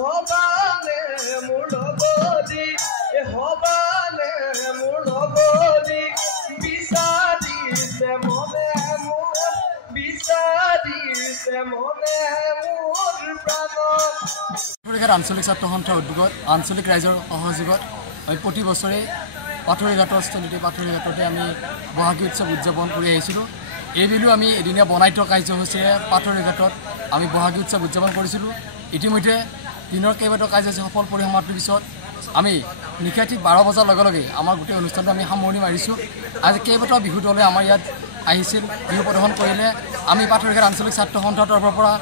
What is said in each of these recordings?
হবানে মুড়বদি হবানে মুড়বদি বিচাৰিছে মনে মোৰ বিচাৰিছে মনে মোৰ প্ৰাণ আঞ্চলিক ছাত্ৰ সন্থাৰ উদ্যোগত আঞ্চলিক ৰাইজৰ সহযোগত আমি প্ৰতি বছৰে পাথৰীঘাটৰ স্থলীতে পাথৰীঘাটতে আমি বহাগী উৎসৱ উদযাপন কৰি আহিছিলোঁ এইবিলো আমি এদিনীয়া বনাইত কাৰ্যসূচীৰে পাথৰীঘাটত আমি বহাগী উৎসৱ উদযাপন কৰিছিলোঁ ইতিমধ্যে দিনৰ কেইবাটাও কাৰ্যসূচী সফল পৰিসমাপ্তিৰ পিছত আমি নিশা ঠিক 12 বজাৰ লগে লগে আমাৰ গোটেই অনুষ্ঠানটো আমি সামৰণি মাৰিছোঁ আজি কেইবাটাও বিহু দলে আমাৰ ইয়াত আহিছিল বিহু প্ৰদৰ্শন কৰিলে আমি পাথৰীঘাট আঞ্চলিক ছাত্ৰ সন্থাৰ তৰফৰ পৰা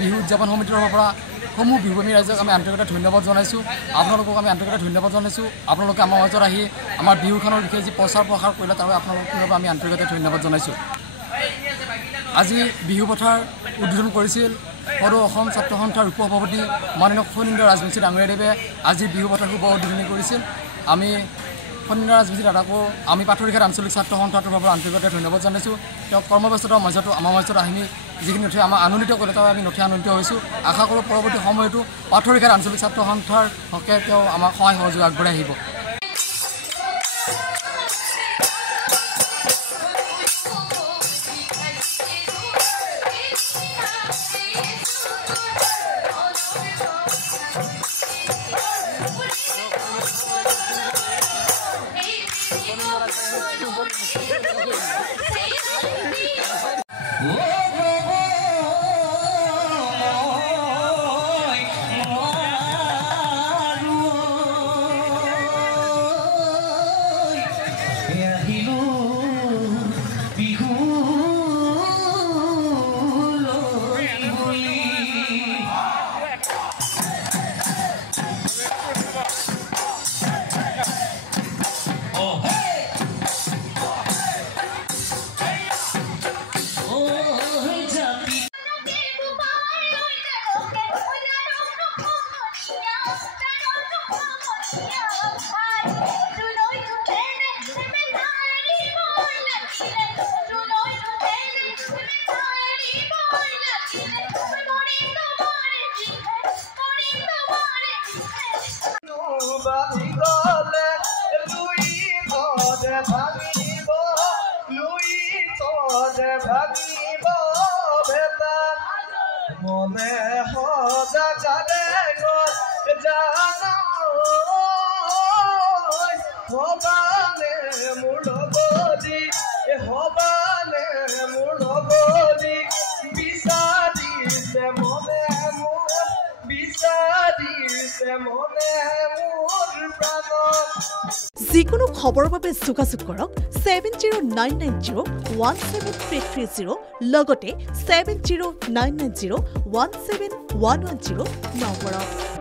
বিহু উদযাপন সমিতিৰ তৰফৰ পৰা সমূহ বিহুভূমি ৰাইজক আমি আন্তৰিকতা ধন্যবাদ জনাইছোঁ আপোনালোকক আমি আন্তৰিকতা ধন্যবাদ জনাইছোঁ আপোনালোকে আমাৰ মাজত আহি আমাৰ বিহুখনৰ বিষয়ে যি প্ৰচাৰ প্ৰসাৰ কৰিলে তাৰ আপোনালোকৰ আমি আন্তৰিকতা ধন্যবাদ জনাইছোঁ আজি বিহু পথাৰ উদ্বোধন কৰিছিল সৰু অসম ছাত্ৰ সন্থাৰ উপ সভাপতি মাননীয় ফণীন্দ্ৰ ৰাজবংশী ডাঙৰীয়াদেৱে আজি বিহু পথাৰ শুভ উদ্বোধনী কৰিছিল আমি ফণীন্দ্ৰ ৰাজবংশী দাদাকো আমি পাথৰীঘাট আঞ্চলিক ছাত্ৰ সন্থাৰ তৰফৰ আন্তৰিকতা ধন্যবাদ জনাইছোঁ তেওঁ কৰ্মব্যস্ততাৰ মাজতো আমাৰ মাজত আহি যিখিনি নথি আমাক আনন্দিত কৰিলে তাৰ আমি নথি আনন্দিত হৈছোঁ আশা কৰোঁ পৰৱৰ্তী সময়তো পাথৰীঘাট আঞ্চলিক ছাত্ৰ সন্থাৰ হকে তেওঁ আমাক সহায় সহযোগ আগবঢ়াই আহিব মনে সজাগাৰে জানো হবানে মুড়বদি হবানে মুড়বদি বিচাৰিছে মনে মোৰ বিচাৰিছে মনে মোৰ প্ৰাণ যিকোনো খবৰৰ বাবে যোগাযোগ কৰক 7099017330 লগতে 7099017110 নম্বৰত